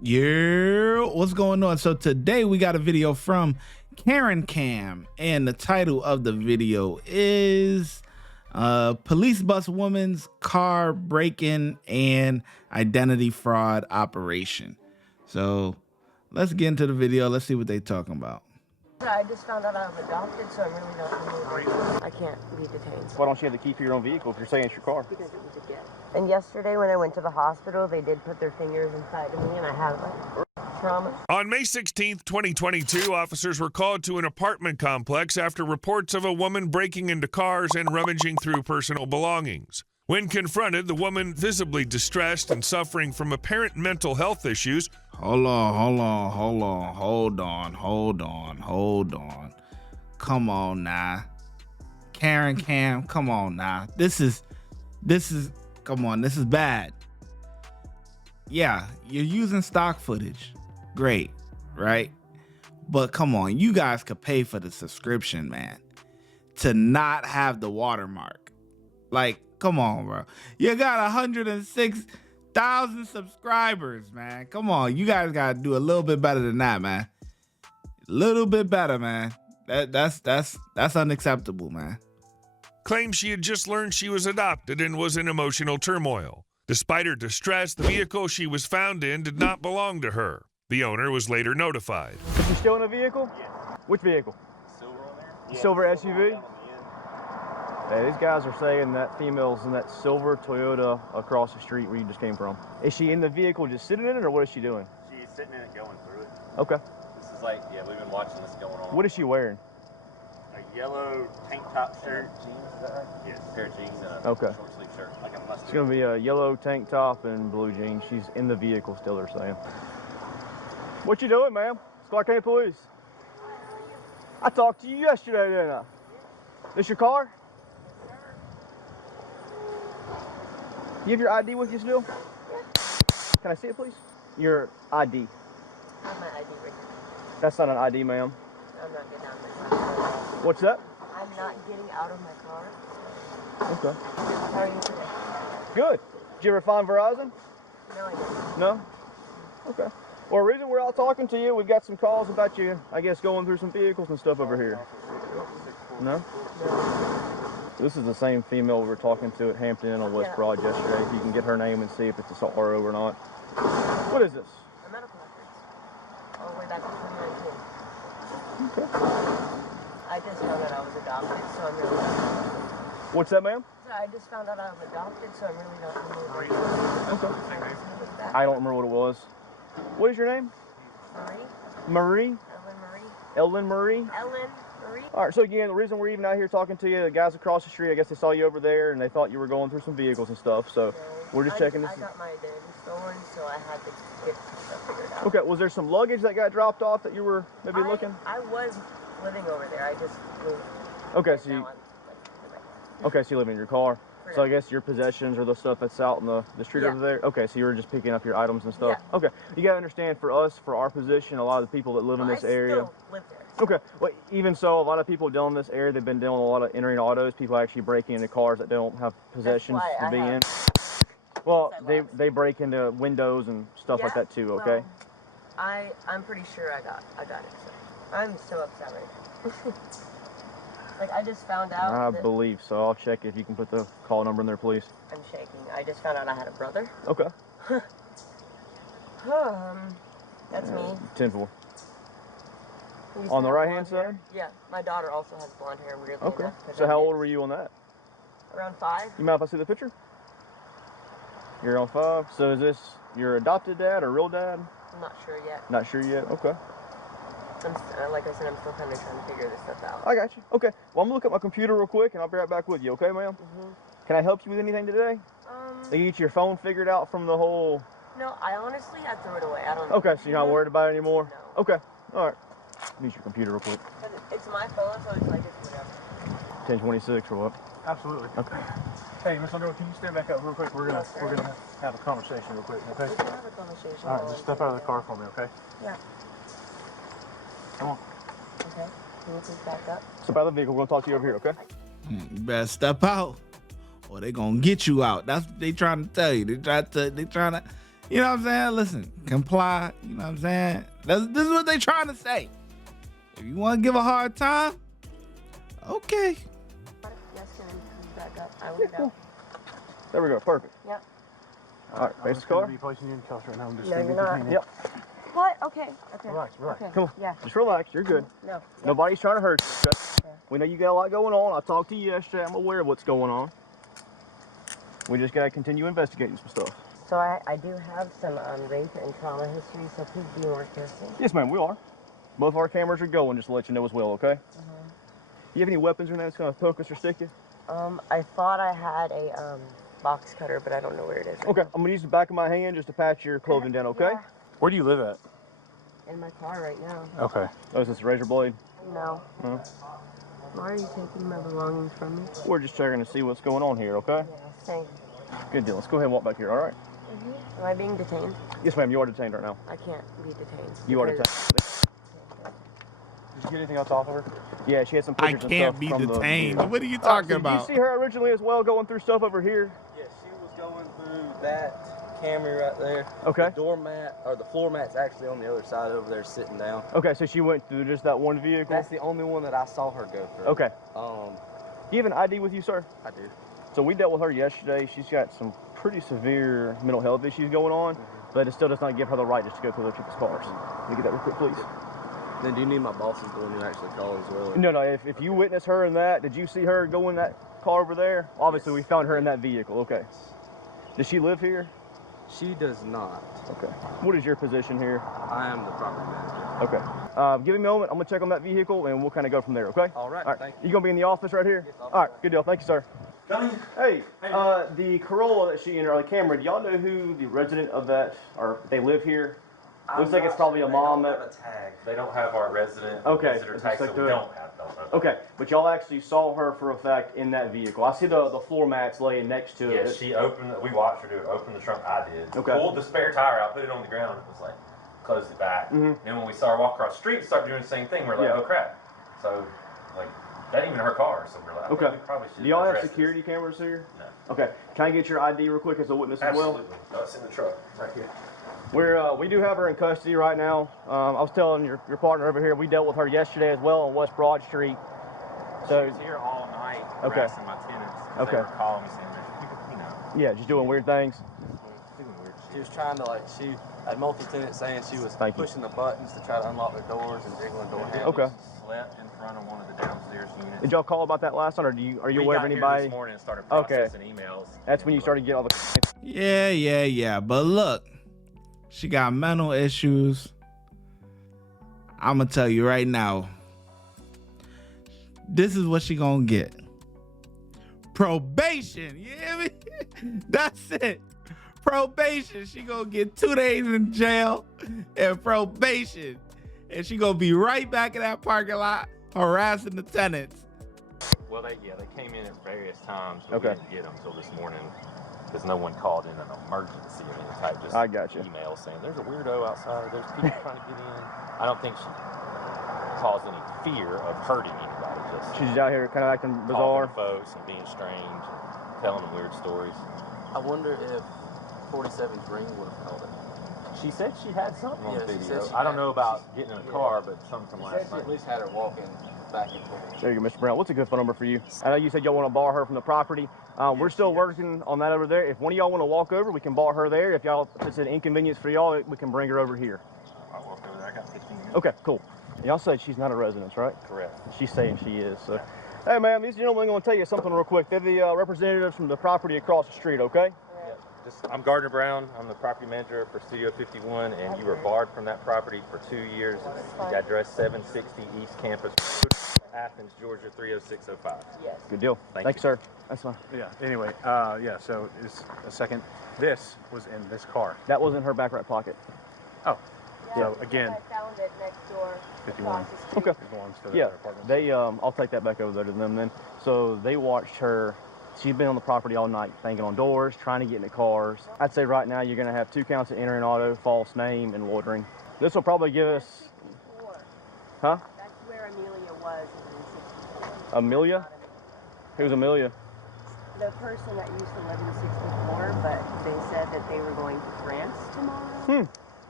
Yeah, what's going on? So today we got a video from Karen Cam, and the title of the video is Police Bust Woman's Car Break-In and Identity Fraud Operation. So let's get into the video. Let's see what they're talking about. I just found out I'm adopted, so I'm really not removed. I can't be detained. Why don't you have the key for your own vehicle if you're saying it's your car? Because it was a gift. And yesterday when I went to the hospital, they did put their fingers inside of me, and I had like trauma. On May 16th, 2022, officers were called to an apartment complex after reports of a woman breaking into cars and rummaging through personal belongings. When confronted, the woman, visibly distressed and suffering from apparent mental health issues. Hold on. Come on now. Karen Cam, come on now. This is bad. Yeah, you're using stock footage. Great, right? But come on, you guys could pay for the subscription, man, to not have the watermark. Like, come on, bro. You got 106,000 subscribers, man. Come on, you guys gotta do a little bit better than that, man. A little bit better, man. That's unacceptable, man. Claims she had just learned she was adopted and was in emotional turmoil. Despite her distress, the vehicle she was found in did not belong to her. The owner was later notified. Is she still in a vehicle? Yes. Which vehicle? Silver on there? Yeah, Silver SUV? Down on the Hey, these guys are saying that female's in that silver Toyota across the street where you just came from. Is she in the vehicle just sitting in it, or what is she doing? end. She's sitting in it going through it. Okay. This is like, yeah, we've been watching this going on. What is she wearing? A yellow tank top shirt. Jeans, is that right? Yes. A pair of jeans and a short sleeve shirt, like a mustard. It's gonna be a yellow tank top and blue jeans. She's in the vehicle still, they're saying. What you doing, ma'am? Clark County Police. I talked to you yesterday, didn't I? This your car? You have your ID with you still? Can I see it, please? Your ID. I have my ID right here. That's not an ID, ma'am. I'm not getting out of my car. What's that? I'm not getting out of my car. Okay. How are you today? Good. Did you ever find Verizon? No, I didn't. No? Okay. Well, the reason we're all talking to you, we've got some calls about you, I guess, going through some vehicles and stuff over here. No? This is the same female we were talking to at Hampton Inn on West Broad yesterday. If you can get her name and see if it's a SRO or not. What is this? A medical records. All the way back to 2019. Okay. I just found out I was adopted, so I'm really not removed. What's that, ma'am? I just found out I'm adopted, so I'm really not removed. Okay. I don't remember what it was. What is your name? Marie. Marie? Ellen Marie. Ellen Marie? Ellen Marie. All right, so again, the reason we're even out here talking to you, the guys across the street, I guess they saw you over there and they thought you were going through some vehicles and stuff, so we're just checking this. I got my identity stolen, so I had to get some stuff figured out. Okay, was there some luggage that got dropped off that you were maybe looking? I was living over there. I just moved. Okay, so you live in your car. So I guess your possessions or the stuff that's out in the street over there? Okay, so you were just picking up your items and stuff? Yeah. Okay, you gotta understand, for us, for our position, a lot of the people that live in this area. I still live there. Okay, well, even so, a lot of people dealing in this area, they've been dealing with a lot of entering autos, people actually breaking into cars that don't have possessions to be in. Well, they break into windows and stuff like that too, okay? Well, I'm pretty sure I got it, so I'm so upset right now. Like, I just found out I believe so. I'll check if you can put the call number in there, please. I'm shaking. I just found out I had a brother. Okay. That's me. 10-4. On the right-hand side? Yeah. My daughter also has blonde hair, weirdly Okay. enough. So how old were you on that? Around 5. You mind if I see the picture? You're on 5. So is this your adopted dad or real dad? I'm not sure yet. Not sure yet? Okay. Like I said, I'm still kind of trying to figure this stuff out. I got you. Okay. Well, I'm going to look at my computer real quick, and I'll be right back with you. Okay, ma'am? Can I help you with anything today? Did you get your phone figured out from the whole... No, I honestly, I threw it away. I don't know. Okay, so you're not worried about it anymore? No. Okay. All right. Use your computer real quick. It's my phone, so it's like it's whatever. 1026 or what? Absolutely. Okay. Hey, Miss Underwood, can you stand back up real quick? We're gonna have a conversation real quick, okay? We can have a conversation. All right, just step out of the car for me, okay? Yeah. Come on. Okay. Can you please back up? Step out of the vehicle. We're gonna talk to you over here, okay? You better step out, or they gonna get you out. That's what they trying to tell you. They trying to You know what I'm saying? Listen, comply. You know what I'm saying? This is what they trying to say. If you want to give a hard time, okay. Yes, can you back up? I will go. There we go. Perfect. Yep. All right, face the I'm car. be placing you in cuffs right now. I'm just No, gonna be you're not. detaining. Yep. What? Okay. Okay. Relax, relax. Okay. Come on. Yeah. Just relax. You're good. No. Yeah. Nobody's trying to hurt you. Okay? We know you got a lot going on. I talked to you yesterday. I'm aware of what's going on. We just got to continue investigating some stuff. So I do have some rape and trauma history, so please be more careful. Yes, ma'am, we are. Both our cameras are going, just to let you know as well, okay? You have any weapons or anything that's going to poke us or stick you? I thought I had a box cutter, but I don't know where it is. Okay, I'm going to use the back of my hand just to pat your clothing down, okay? Yeah. Where do you live at? In my car right now. Okay. Oh, is this a razor blade? No. Huh? Why are you taking my belongings from me? We're just checking to see what's going on here, okay? Yeah, same. Good deal. Let's go ahead and walk back here, all right? Am I being detained? Yes, ma'am, you are detained right now. I can't be detained. You are because- detained. Did you get anything else off of her? Yeah, she had some I pictures and can't stuff be from detained. The... What are you All right, talking so about? Did you see her originally as well going through stuff over here? Yeah, she was going through that Camry right there. Okay. The doormat, or the floor mat's actually on the other side over there sitting down. Okay, so she went through just that one vehicle? That's the only one that I saw her go through. Okay. Um, Do you have an ID with you, sir? I do. So we dealt with her yesterday. She's got some pretty severe mental health issues going on, but it still does not give her the right just to go through other people's cars. Let me get that real quick, please. Then do you need my boss's the one who actually called as well? No, if you witness her in that, did you see her go in that car over there? Obviously, we found her in that vehicle, okay. Does she live here? She does not. Okay. What is your position here? I am the property manager. Okay. Give me a moment. I'm going to check on that vehicle, and we'll kind of go from there, okay? All right, thank you. You going to be in the office right here? Yes, I'll be All right, right. good deal. Thank you, sir. Come Hey, the Corolla that she entered, or the Camry, do y'all know who the resident of that, or they live here? Looks like it's probably a mom that... They don't have a tag. They don't have our resident Okay, visitor it's tag, just like so we the- don't have those. Okay, but y'all actually saw her for a fact in that vehicle. I see the floor mats laying next to Yeah, it. she opened, we watched her do it, opened the trunk, I did. Okay. Pulled the spare tire out, put it on the ground, it was like, closed it back. Mhm. And when we saw her walk across the street, start doing the same thing, we're like, Yeah. oh crap. So, like, that ain't even her car, so we're like, Okay. we probably should Do y'all have address security cameras here? This. No. Okay, can I get your ID real quick as a witness as well? Absolutely. No, it's in the truck, right here. We do have her in custody right now. I was telling your partner over here, we dealt with her yesterday as well on West Broad Street. So, She was here all night Okay. harassing my tenants. 'Cause Okay. They were calling me saying that, you know, yeah, just doing weird things. doing weird She shit. was trying to, like, she had multiple tenants saying she was Thank you. pushing the buttons to try to unlock their doors and jiggling door handles. Okay. Slept in front of one of the downstairs units. Did y'all call about that last night, or are you We aware of got here anybody? this morning and started Okay. processing emails. That's when you started to get all the... Yeah. But look, she got mental issues. I'm going to tell you right now. This is what she going to get. Probation. You hear me? That's it. Probation. She going to get 2 days in jail and probation. And she going to be right back in that parking lot harassing the tenants. Well, they came in at various times, but Okay. we didn't get them until this morning because no one called in an emergency of any type. Just I got you. email saying there's a weirdo outside, or there's people trying to get in. I don't think she caused any fear of hurting anybody. Just She's out here kind of acting talking bizarre. to folks and being strange, and telling them weird stories. I wonder if 47's ring would have held it. She said she had something on Yeah, she video. said she I don't had- know about getting in a yeah. car, but something from She last said she night. at least had her walking back and forth. There you go, Mr. Brown. What's a good phone number for you? I know you said y'all want to bar her from the property. We're still working on that over there. If one of y'all want to walk over, we can bar her there. If it's an inconvenience for y'all, we can bring her over here. I walked over there. I got 15 minutes. Okay, cool. Y'all said she's not a resident, right? Correct. She's saying she is. So, hey, ma'am, these gentlemen are going to tell you something real quick. They're the representatives from the property across the street, okay? I'm Gardner Brown. I'm the property manager for Studio 51, and you were barred from that property for 2 years. It's address 760 East Campus Road, Athens, Georgia 30605. Yes. Good deal. Thank Thanks, you. sir. That's fine. Yeah. Anyway, yeah. So is a second. This was in this car. That was in her back right pocket. Oh, Yeah, So, again- I found it next door. 51. across the street. Okay. it belongs to the Yeah, apartment. they, I'll take that back over there to them then. So they watched her. She's been on the property all night, banging on doors, trying to get into cars. I'd say right now you're going to have 2 counts of entering auto, false name, and loitering. This will probably give us, 64. huh? That's where Amelia was in 64. Amelia? Who's Amelia? the person that used to live in 64, but they said that they were going to France tomorrow.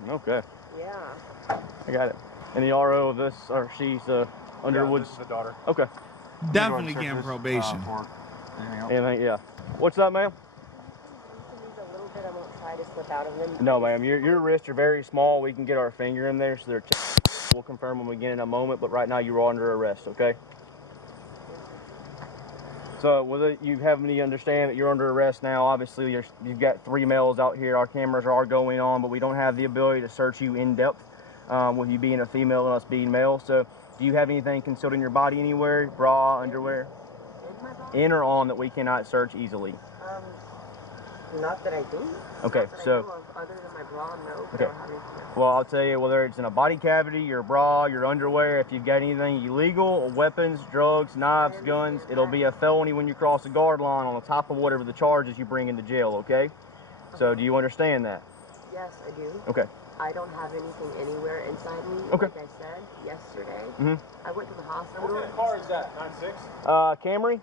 Okay. Yeah. I got it. And the RO of this, or she's Underwood's? This is the daughter. Okay. Definitely getting probation. Anything? Yeah. What's that, ma'am? A little bit. I won't try to slip out of them. No, ma'am. Your wrists are very small. We can get our finger in there, so they're. We'll confirm them again in a moment. But right now, you are under arrest. Okay. So, whether you have me understand that you're under arrest now, obviously you've got 3 males out here. Our cameras are going on, but we don't have the ability to search you in depth with you being a female and us being male. So, do you have anything concealed in your body anywhere? Bra, underwear? In or on that we cannot search easily? Not that I do. Okay, so. Other than my bra, no. Okay. Well, I'll tell you, whether it's in a body cavity, your bra, your underwear, if you've got anything illegal, weapons, drugs, knives, guns, it'll be a felony when you cross the guard line on the top of whatever the charges you bring into jail, okay? So, do you understand that? Yes, I do. Okay. I don't have anything anywhere inside me. Okay. Like I said yesterday, Mm-hmm. I went to the hospital. What kind of car is that? 96? Camry?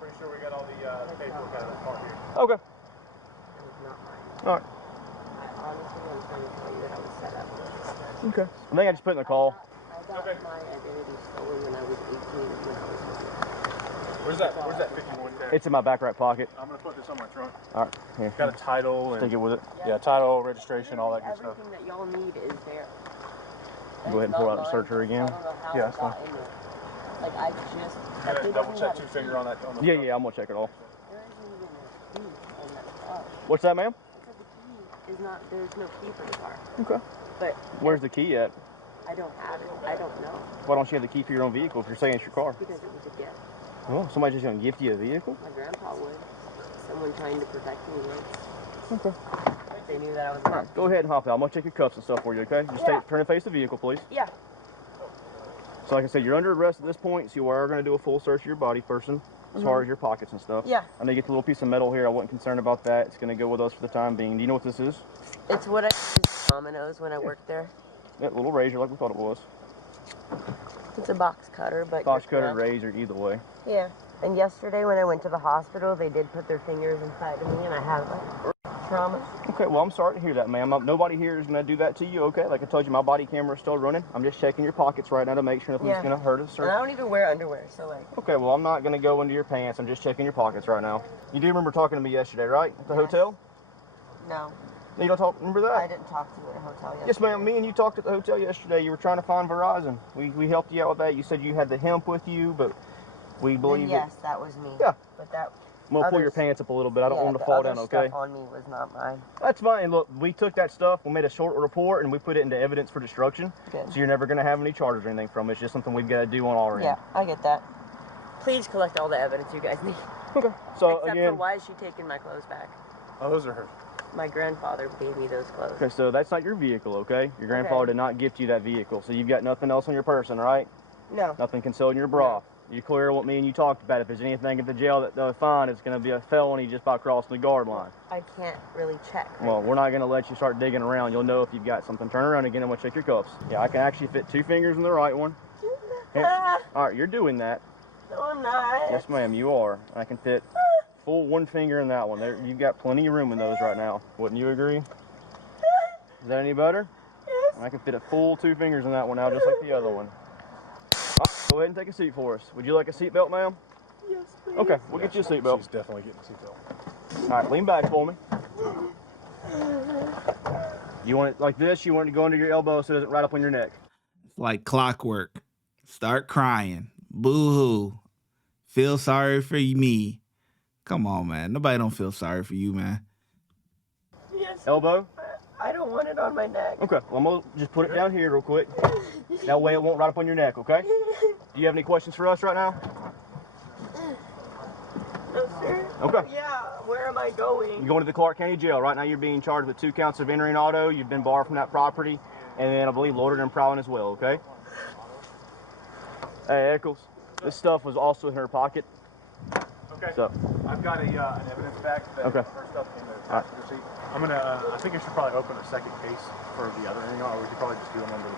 Pretty sure we got all the paperwork out of that car here. Okay. It was not mine. All right. Honestly, I'm trying to tell you that I was set up. Okay. I think I just put in the call. I got my identity stolen when I was 18 when I was Where's that 51 there? It's in my back right pocket. I'm going to put this on my trunk. All right. Here. Got a title. Stick it with it. Yeah, title, registration, all that good stuff. Everything that y'all need is there. Go ahead and pull out the searcher again. I don't know how Yeah, it that's fine. got in there. Like, I just... You gotta double check 2 finger on that. Yeah, I'm going to check it all. There isn't even a key on that car. What's that, ma'am? I said the key is not... There's no key for the car. Okay. But Where's the key at? I don't have it. I don't know. Why don't you have the key for your own vehicle if you're saying it's your car? Because it was a gift. Oh, somebody's just going to gift you a vehicle? My grandpa would. Someone trying to protect me would. Okay. They knew that I was All right, go ahead and hop out. I'm going to check your cuffs and stuff for you, okay? Just turn and face the vehicle, please. Yeah. So like I said, you're under arrest at this point, so you are going to do a full search of your body person, as far as your pockets and stuff. Yeah. I know you get the little piece of metal here. I wasn't concerned about that. It's going to go with us for the time being. Do you know what this is? It's what I used at Domino's when I worked there. That little razor like we thought it was. It's a box cutter, but... Box you're cutter, correct. razor, either way. Yeah. And yesterday when I went to the hospital, they did put their fingers inside of me and I had like trauma. Okay, well, I'm sorry to hear that, ma'am. Nobody here is going to do that to you, okay? Like I told you, my body camera is still running. I'm just checking your pockets right now to make sure nothing's going to hurt us. And I don't even wear underwear, so like... Okay, well, I'm not going to go into your pants. I'm just checking your pockets right now. You do remember talking to me yesterday, right? At the hotel? No. You don't remember that? I didn't talk to you at a hotel yesterday. Yes, ma'am. Me and you talked at the hotel yesterday. You were trying to find Verizon. We helped you out with that. You said you had the hemp with you, but we believe yes, that was me. Yeah. But that... I'm going to pull your pants up a little bit. I don't want them to fall down, okay? Stuff on me was not mine. That's fine. Look, we took that stuff, we made a short report, and we put it into evidence for destruction. Good. So you're never going to have any charges or anything from it. It's just something we've got to do on our end. Yeah, I get that. Please collect all the evidence you guys need. Okay. So Except again... for why is she taking my clothes back? Oh, those are hers. My grandfather gave me those clothes. Okay, so that's not your vehicle, okay? Your grandfather did not gift you that vehicle, so you've got nothing else on your person, right? No. Nothing concealed in your bra. You clear what me and you talked about. If there's anything at the jail that they'll find, it's going to be a felony just by crossing the guard line. I can't really check. Well, we're not going to let you start digging around. You'll know if you've got something. Turn around again. I'm going to check your cuffs. Yeah, I can actually fit 2 fingers in the right one. Here. All right, you're doing that. No, I'm not. Yes, ma'am, you are. I can fit full 1 finger in that one. There, you've got plenty of room in those right now. Wouldn't you agree? Is that any better? Yes. I can fit a full 2 fingers in that one now, just like the other one. All right, go ahead and take a seat for us. Would you like a seatbelt, ma'am? Yes, please. Okay, we'll get you a seatbelt. She's definitely getting a seatbelt. All right, lean back for me. You want it like this? You want it to go under your elbow so it doesn't right up on your neck? It's like clockwork. Start crying. Boo-hoo. Feel sorry for me. Come on, man. Nobody don't feel sorry for you, man. Yes. Elbow? I don't want it on my neck. Okay, well, I'm going to just put it down here real quick. That way it won't right up on your neck, okay? Do you have any questions for us right now? No, sir. Okay. Yeah, where am I going? You're going to the Clark County Jail. Right now you're being charged with 2 counts of entering auto. You've been barred from that property. And then I believe loaded and prowling as well, okay? Hey, Eccles, this stuff was also in her pocket. Okay. So, I've got an evidence bag that Okay. her stuff in the passenger seat. I'm gonna. I think I should probably open a second case for the other thing, or we could probably just do them under.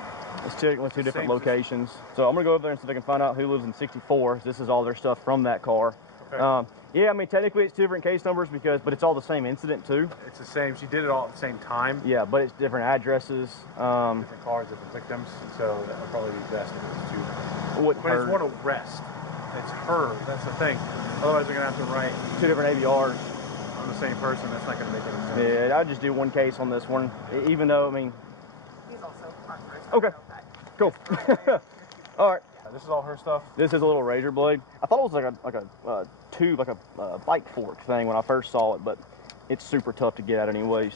let's check with 2 different Same locations. So I'm going to go over there and see if I can find out who lives in 64. This is all their stuff from that car. Okay. Yeah, I mean, technically it's 2 different case numbers but it's all the same incident too. It's the same. She did it all at the same time. Yeah, but it's different addresses. Different cars, different victims. So that would probably be best if it was 2. But it's one arrest. It's her. That's the thing. Otherwise, they're gonna have to write 2 different ABRs on the same person. That's not gonna make any sense. Yeah, I'd just do 1 case on this one, even though, I mean... He's also our first. Okay, cool. All right. This is all her stuff? This is a little razor blade. I thought it was like a tube, like a bike fork thing when I first saw it, but it's super tough to get at anyways.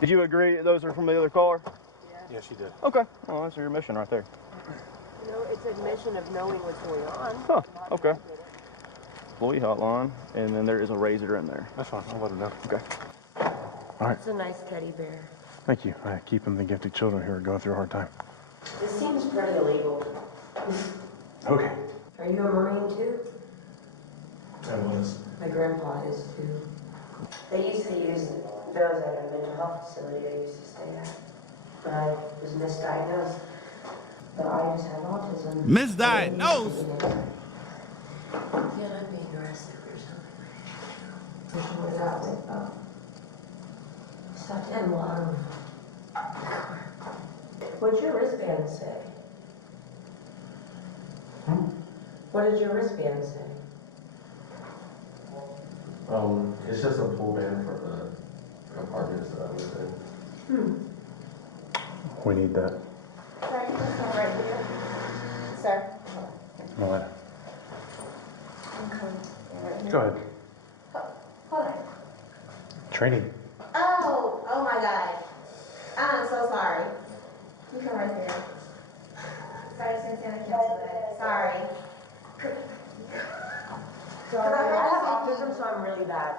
Did you agree that those are from the other car? Yeah, she did. Okay, well, that's your mission right there. You know, it's a mission of knowing what's going on. Huh, okay. Employee hotline, and then there is a razor in there. That's fine, I'll let her know. Okay. All right. It's a nice teddy bear. Thank you. I keep them the gifted children who are going through a hard time. This seems pretty illegal. Okay. Are you a Marine too? I was. My grandpa is too. They used to use those at a mental health facility I used to stay at. But I was misdiagnosed. But I just have autism. Misdiagnosed? Yeah, I'm being arrested for something. Pushing it out with stuff in water. What's your wristband say? What did your wristband say? It's just a pull band for the apartments that I live in. We need that. Sorry, that's not right here. Sir. Melissa. Okay. Go ahead. Hold on. Training. Oh my God. I'm so sorry. You come right there. Sorry, Santana, cancel that. Sorry. Sorry, I have autism, so I'm really bad.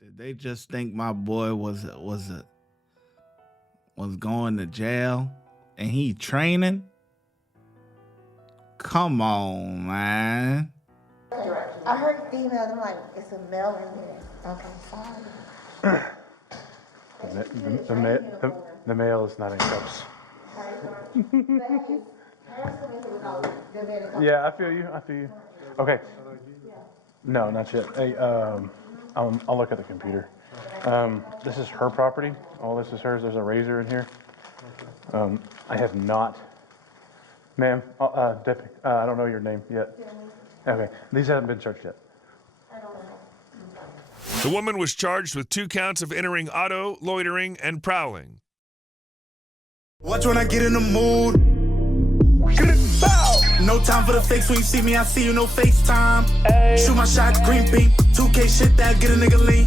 Did they just think my boy was going to jail and he training? Come on, man. I heard female, I'm like, it's a male in there. Okay, sorry. The male is not in cuffs. Yeah, I feel you. Okay. No, not yet. Hey, I'll look at the computer. This is her property. All this is hers. There's a razor in here. I have not, ma'am, deputy, I don't know your name yet. Okay, these haven't been searched yet. The woman was charged with 2 counts of entering auto, loitering, and prowling. Watch when I get in the mood. No time for the fakes. When you see me, I see you, no FaceTime. Shoot my shot, green beam. 2K shit that get a nigga lean.